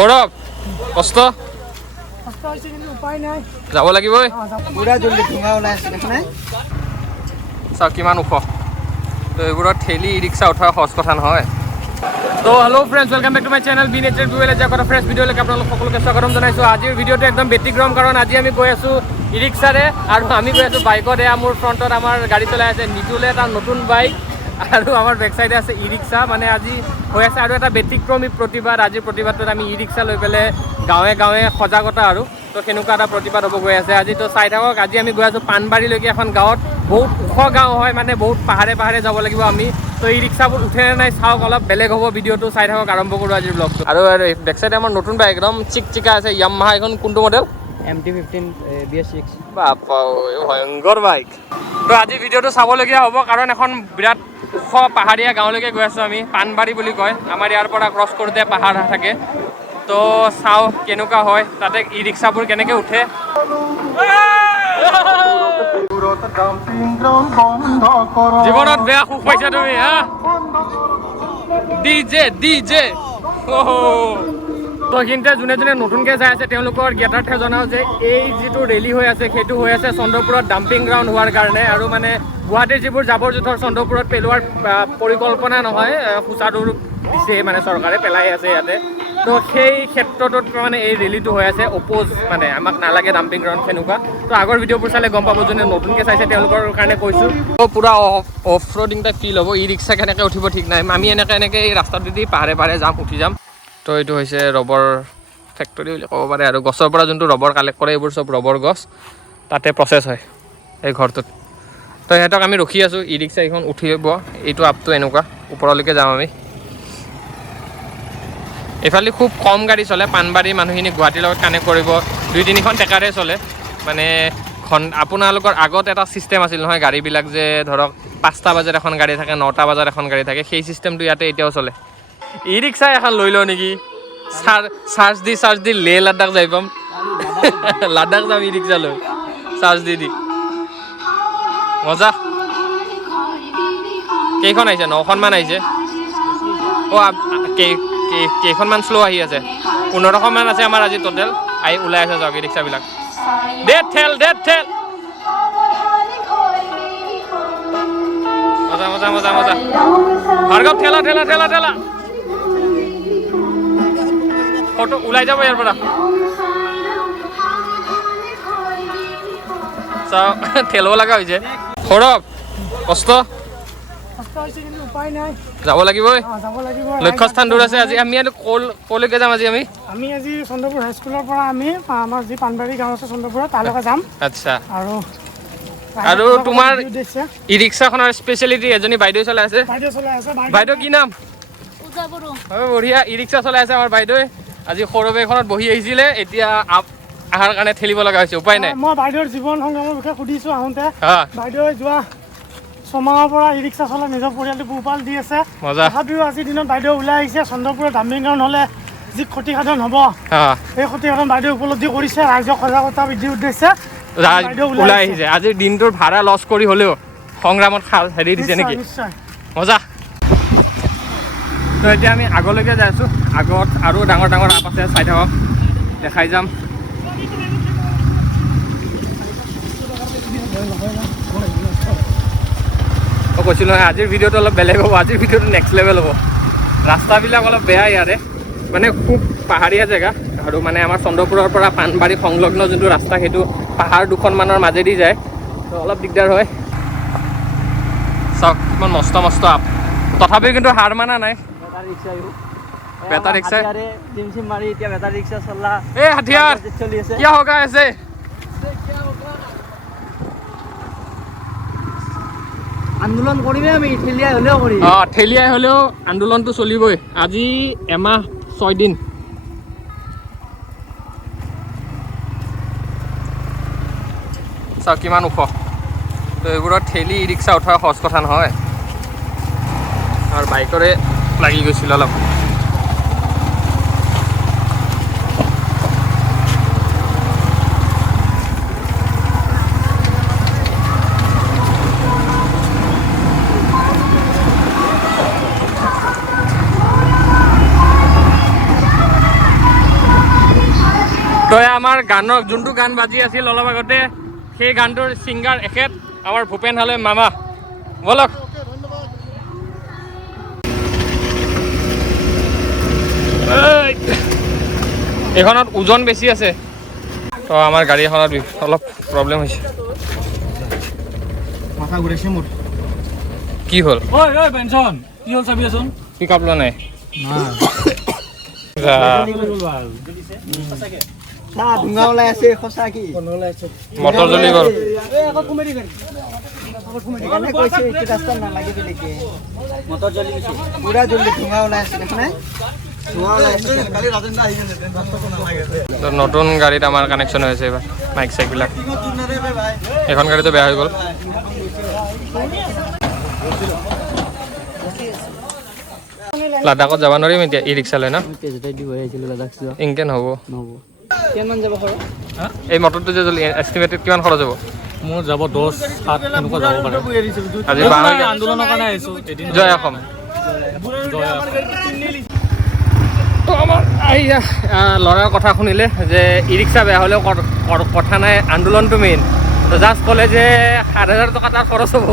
সৌৰভ কষ্ট যাব লাগিবই চাওক কিমান ওখ তো এইবোৰত ঠেলি ৰিক্সা উঠোৱা সহজ কথা নহয়। তো hello' friends, welcome back to my channel B nature ভিউৱেল এজা কৰা ফ্ৰেছ ভিডিঅ'লৈকে আপোনালোক সকলোকে স্বাগতম জনাইছোঁ। আজিৰ ভিডিঅ'টো একদম ব্যতিক্ৰম, কাৰণ আজি আমি গৈ আছোঁ ই ৰিক্সাৰে আৰু আমি গৈ আছোঁ বাইকত। এয়া মোৰ ফ্ৰণ্টত আমাৰ গাড়ী চলাই আছে নিতুলে, এটা নতুন বাইক, আৰু আমাৰ বেক চাইডে আছে ই ৰিক্সা। মানে আজি হৈ আছে আৰু এটা ব্যতিক্ৰমী প্ৰতিবাদ। আজিৰ প্ৰতিবাদটোত আমি ই ৰিক্সা লৈ পেলাই গাঁৱে গাঁৱে সজাগতা আৰু তো সেনেকুৱা এটা প্ৰতিবাদ হ'ব গৈ আছে আজি। তো চাই থাকক, আজি আমি গৈ আছোঁ পাণবাৰীলৈকে, এখন গাঁৱত বহুত ওখ গাঁও হয়, মানে বহুত পাহাৰে পাহাৰে যাব লাগিব আমি। তো ই ৰিক্সাবোৰ উঠেনে নাই চাওক, অলপ বেলেগ হ'ব ভিডিঅ'টো, চাই থাকক। আৰম্ভ কৰোঁ আজিৰ ব্লগটো। আৰু বেক চাইডে আমাৰ নতুন বাইক একদম চিক চিকা আছে, য়ামাহা। এখন কোনটো মডেল? MT-15 BS6। বাপা ভয়ংকৰ বাইক। তো আজি ভিডিঅ'টো চাবলগীয়া হ'ব, কাৰণ এখন বিৰাট ওখ পাহাৰীয়া গাঁৱলৈকে গৈ আছোঁ আমি। পাণবাৰী বুলি কয়, আমাৰ ইয়াৰ পৰা ক্ৰছ কৰোঁতে পাহাৰ থাকে। তো চাওঁ কেনেকুৱা হয়, তাতে ই ৰিক্সাবোৰ কেনেকৈ উঠে। জীৱনত বেয়া সুখ পাইছা তুমি, হা? ডিজে ডিজে তো এইখিনিতে যোনে যোনে নতুনকৈ চাই আছে তেওঁলোকৰ জ্ঞাতাৰ্থে জনাওঁ যে এই যিটো ৰেলী হৈ আছে সেইটো হৈ আছে চন্দ্ৰপুৰত ডাম্পিং গ্ৰাউণ্ড হোৱাৰ কাৰণে। আৰু মানে গুৱাহাটীৰ যিবোৰ জাবৰ জোঁথৰ চন্দ্ৰপুৰত পেলোৱাৰ পৰিকল্পনা নহয়, সুচাৰুৰ দিছে মানে চৰকাৰে, পেলাই আছে ইয়াতে। তো সেই ক্ষেত্ৰটোত মানে এই ৰেলীটো হৈ আছে, অপ'জ, মানে আমাক নালাগে ডাম্পিং গ্ৰাউণ্ড সেনেকুৱা। তো আগৰ ভিডিঅ'বোৰ চালে গম পাব, যোনে নতুনকৈ চাইছে তেওঁলোকৰ কাৰণে কৈছোঁ। তো পূৰা অফ ৰ'ডিং টাইপ ফিল হ'ব। ই ৰিক্সা কেনেকৈ উঠিব ঠিক নাই, আমি এনেকৈ এই ৰাস্তাটো দি পাহাৰে পাহাৰে যাম, উঠি যাম। তো এইটো হৈছে ৰবৰ ফেক্টৰী বুলি ক'ব পাৰে। আৰু গছৰ পৰা যোনটো ৰবৰ কালেক্ট কৰে, এইবোৰ চব ৰবৰ গছ, তাতে প্ৰচেছ হয় এই ঘৰটোত। তো সিহঁতক আমি ৰখি আছোঁ, ই ৰিক্সা এইখন উঠিব। এইটো আপটো এনেকুৱা, ওপৰলৈকে যাম আমি। এইফালে খুব কম গাড়ী চলে, পাণবাৰী মানুহখিনি গুৱাহাটীৰ লগত কানেক্ট কৰিব 2-3খন ট্ৰেকাৰে চলে। মানে আপোনালোকৰ আগত এটা ছিষ্টেম আছিল নহয়, গাড়ীবিলাক যে ধৰক 5টা বজাত এখন গাড়ী থাকে, 9টা বজাত এখন গাড়ী থাকে, সেই ছিষ্টেমটো ইয়াতে এতিয়াও চলে। ই ৰিক্সা এখন লৈ লওঁ নেকি? চাৰ্জ দি লে লাডাখ যাই পাম। লাডাখ যাম ই ৰিক্সা লৈ, চাৰ্জ দি মজা। কেইখন আহিছে? 9খনমান আহিছে। অঁ, কেইখনমান শ্ল' আহি আছে? 1500মান আছে আমাৰ আজি টোটেল। ওলাই আছে যাওক ই ৰিক্সাবিলাক। ডেট ঠেল মজা মজা মজা মজা। ভাৰ্গৱ ঠেলা ঠেলা ঠেলা ঠেলা। ফটো ওলাই যাব ইয়াৰ পৰা। চাওক ঠেলিব লগা হৈছে। সৌৰভ কষ্ট যাব লাগিবই, লক্ষ্যস্থান দূৰ আছে। আজি আমি ক'লৈকে যাম? আমি আজি চন্দ্ৰপুৰ হাইস্কুলৰ পৰা আমি আমাৰ যি পাণবাৰী গাঁও আছে চন্দ্ৰপুৰত, তালৈকে যাম। আচ্ছা। আৰু তোমাৰ ই ৰিক্সাখনৰ স্পেচিয়েলিটি, এজনী বাইদেউ চলাই আছে। বাইদেউ কি নাম? বঢ়িয়া, ই ৰিক্সা চলাই আছে আমাৰ বাইদেৱে। আজি সৌৰভে এখনত বহি আহিছিলে, এতিয়া অহাৰ কাৰণে ঠেলিব লগা হৈছে, উপায় নাই। মই বাইদেউৰ জীৱন সংগ্ৰামৰ বিষয়ে সুধিছোঁ আহোঁতে। বাইদেৱে যোৱা 6 মাহৰ পৰা ই ৰিক্সা চলাই নিজৰ পৰিয়ালটো পোহপাল দি আছে। তথাপিও আজিৰ দিনত বাইদেউ ওলাই আহিছে। চন্দ্ৰপুৰত ডাম্পিং গ্ৰাউণ্ড হ'লে যি ক্ষতিসাধন হ'ব, সেই ক্ষতিসাধন বাইদেউ উপলব্ধি কৰিছে। ৰাইজক সজাগতা বৃদ্ধিৰ উদ্দেশ্যে ওলাই আহিছে। আজিৰ দিনটোৰ ভাড়া লছ কৰি হ'লেও সংগ্ৰামত হেৰি দিছে নেকি? মজা। তো এতিয়া আমি আগলৈকে যাই আছোঁ। আগত আৰু ডাঙৰ ডাঙৰ আপ আছে, চাই থাকক, দেখাই যাম। মই কৈছিলোঁ নহয় আজিৰ ভিডিঅ'টো অলপ বেলেগ হ'ব। আজিৰ ভিডিঅ'টো নেক্সট লেভেল হ'ব। ৰাস্তাবিলাক অলপ বেয়া ইয়াৰে, মানে খুব পাহাৰীয়া জেগা। আৰু মানে আমাৰ চন্দ্ৰপুৰৰ পৰা পাণবাৰী সংলগ্ন যোনটো ৰাস্তা, সেইটো পাহাৰ দুখনমানৰ মাজেদি যায়, তো অলপ দিগদাৰ হয়। চাওক কিমান মস্ত মস্ত আপ, তথাপিও কিন্তু হাৰ মানা নাই। বেটাৰী ৰিক্সা এই হাথিয়াৰ কিয় হগা আছে? আন্দোলন কৰিমেই আমি, ঠেলিয়াই হ'লেও কৰিম। ঠেলিয়াই হ'লেও আন্দোলনটো চলিবই। আজি এমাহ 6 দিন। চাওক কিমান ওখ। তো এইবোৰত ঠেলি ই ৰিক্সা উঠোৱা সহজ কথা নহয়। আৰু বাইকৰে লাগি গৈছিল অলপ। তো আমাৰ গানৰ যোনটো গান বাজি আছিল অলপ আগতে সেই গানটোৰ ছিংগাৰ এখেত আমাৰ ভূপেন হালৈ মামা বলক এইখনত ওজন বেছি আছে তো আমাৰ গাড়ী এখনত অলপ প্ৰব্লেম হৈছে মাথা ঘূৰাইছে মোৰ কি হ'ল ঐ ঐ পেঞ্চন কি হ'ল চাবিচোন পিক আপ লোৱা নাই ধুঙা ওলাই আছে সঁচা কি মটৰ জ্বলি গ'ল মটৰ জ্বলি গৈছে পুৰা জ্বলি ধুঙা ওলাই আছে দেখা নাই নতুন গাড়ীত আমাৰ কানেকশ্যন হৈছে এইবাৰ মাইক চাইকবিলাক এখন গাড়ীটো বেয়া হৈ গ'ল লাডাখত যাব নোৱাৰিম এতিয়া ই ৰিক্সা লৈ ন ইনকে নহ'ব এই মটৰটো যে জ্বলি এষ্টিমেটেড কিমান খৰচ হ'ব মোৰ যাব 10-7 এনেকুৱা যাব পাৰে আজি আন্দোলনৰ কাৰণে আহিছোঁ জয় অসম তো আমাৰ ল'ৰাৰ কথা শুনিলে যে ই ৰিক্সা বেয়া হ'লেও কথা নাই আন্দোলনটো মেইন তো জাষ্ট ক'লে যে 7,000 টকা তাৰ খৰচ হ'ব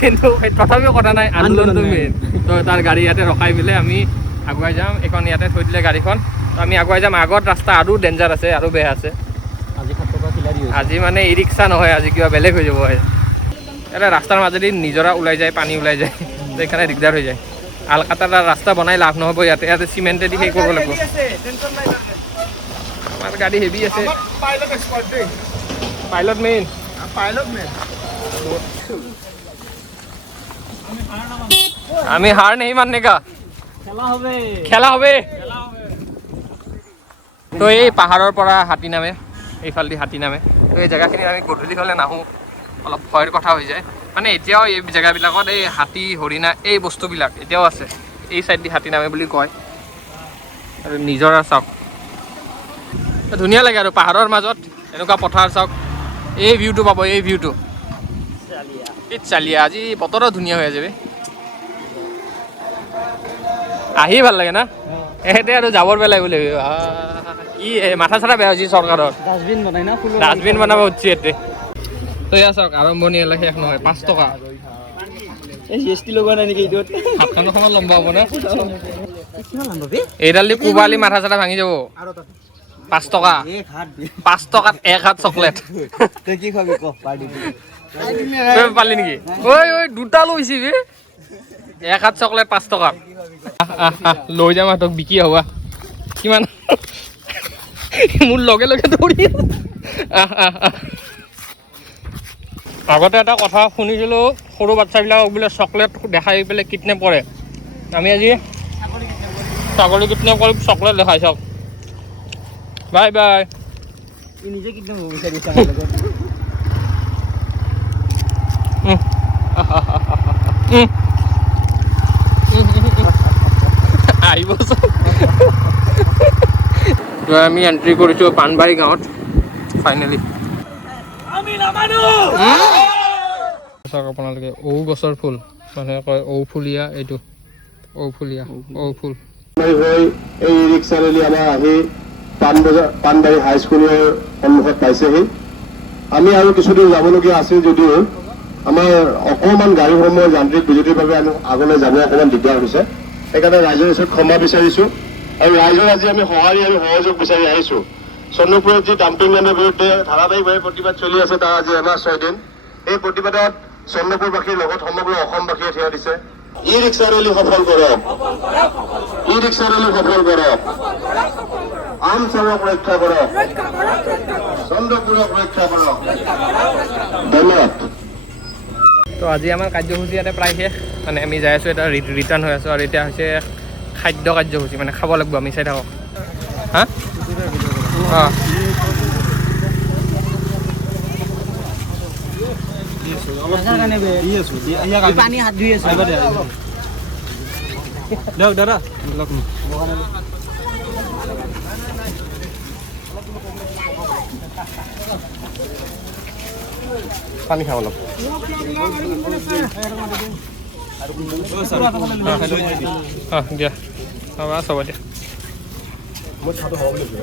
কিন্তু তথাপিও কথা নাই আন্দোলনটো মেইন তো তাৰ গাড়ী ইয়াতে ৰখাই পেলাই আমি আগুৱাই যাম এইখন ইয়াতে থৈ দিলে গাড়ীখন তো আমি আগুৱাই যাম আগত ৰাস্তা আৰু ডেঞ্জাৰ আছে আৰু বেয়া আছে আজি মানে ই ৰিক্সা নহয় আজি কিবা বেলেগ হৈ যাব এটা ৰাস্তাৰ মাজেদি নিজৰা ওলাই যায় পানী ওলাই যায় সেইকাৰণে দিগদাৰ হৈ যায় আলকাটাৰ ৰাস্তা বনাই লাভ নহ'ব ইয়াতে ইয়াতে চিমেণ্টেদি সেই কৰিব লাগিব আমাৰ গাড়ী হেভি আছে পাইলট মেইন আমি হাৰ नहीं मानने का খেলা হবে তো এই পাহাৰৰ পৰা হাতী নামে এইফালেদি হাতী নামে তো এই জেগাখিনিত আমি গধূলি হ'লে নাহোঁ অলপ ভয়ৰ কথা হৈ যায় মানে এতিয়াও এই জেগাবিলাকত এই হাতী হৰিণা এই বস্তুবিলাক এতিয়াও আছে এই চাইড দি হাতী নামে বুলি কয় আৰু নিজৰা চাওক ধুনীয়া লাগে আৰু পাহাৰৰ মাজত এনেকুৱা পথাৰ চাওক এই ভিউটো পাব এই ভিউটো চালিয়া আজি বতৰো ধুনীয়া হৈ আছে আহি ভাল লাগে না এহেঁতে আৰু যাবৰ পেলাই বুলি কি মাথা চাথা বেয়া হৈছে চৰকাৰৰ ডাষ্টবিন বনাব উঠছি এতে তো এয়া চাওক আৰম্ভণি হ'লে শেষ নহয় 5 টকা হাতখনো সমান লম্বা হ'ব না এইডাল দি কোবালি মাথা চাথা ভাঙি যাব 5 টকা 5 টকাত 1 হাত চকলেট পালি নেকি ঐ দুটা লৈছি 1 হাত চকলেট 5 টকা লৈ যাম তোক বিকি হবা কিমান মোৰ লগে লগে দৌৰি আগতে এটা কথা শুনিছিলোঁ সৰু বাচ্চাবিলাকক বোলে চকলেট দেখাই পেলাই কিডনেপ কৰে আমি আজি ছাগলী কিডনেপ কৰি চকলেট দেখাই চাওক বাই বাই নিজে কিডনেপ হ'ব বিচাৰিছে আহিব তো আমি এণ্ট্ৰি কৰিছোঁ পাণবাৰী গাঁৱত ফাইনেলি চাওক আপোনালোকে ঔ গছৰ ফুল মানুহে কয় ঔফুলীয়া এইটো ঔফুলীয়া ঔফুল এই ৰিক্সা ৰেলি আমাৰ আহি পাণবাৰী হাইস্কুলৰ সন্মুখত পাইছেহি আমি আৰু কিছুদিন যাবলগীয়া আছিল যদিও আমাৰ অকণমান গাড়ীসমূহৰ যান্ত্ৰিক বিজুতিৰ বাবে আমি আগলৈ যাব অকণমান দিগদাৰ হৈছে সেইকাৰণে ৰাইজৰ ওচৰত ক্ষমা বিচাৰিছোঁ আৰু ৰাইজৰ আজি আমি সঁহাৰি আৰু সহযোগ বিচাৰি আহিছোঁ চন্দ্ৰপুৰত যি ডাম্পিং লেণ্ডৰ বিৰুদ্ধে ধাৰাবাহিকভাৱে প্ৰতিবাদ চলি আছে তাৰ আজি এমাহ 6 দিন এই প্ৰতিবাদত চন্দ্ৰপুৰবাসীৰ লগত সমগ্ৰ অসমবাসীয়ে থিয় দিছে ই ৰিক্সা ৰেলি সফল কৰক ই ৰিক্সা ৰেলি সফল কৰক আম চামক ৰক্ষা কৰক চন্দ্ৰপুৰক ৰক্ষা কৰক ধন্যবাদ তো আজি আমাৰ কাৰ্যসূচী ইয়াতে প্ৰায় শেষ মানে আমি যাই আছোঁ এটা ৰিটাৰ্ণ হৈ আছোঁ আৰু এতিয়া হৈছে খাদ্য কাৰ্যসূচী মানে খাব লাগিব আমি চাই থাকক হা অঁ পানী হাত ধুই আছো দিয়ক দাদা পানী খাব অলপ দিয়া হ'ব দিয়া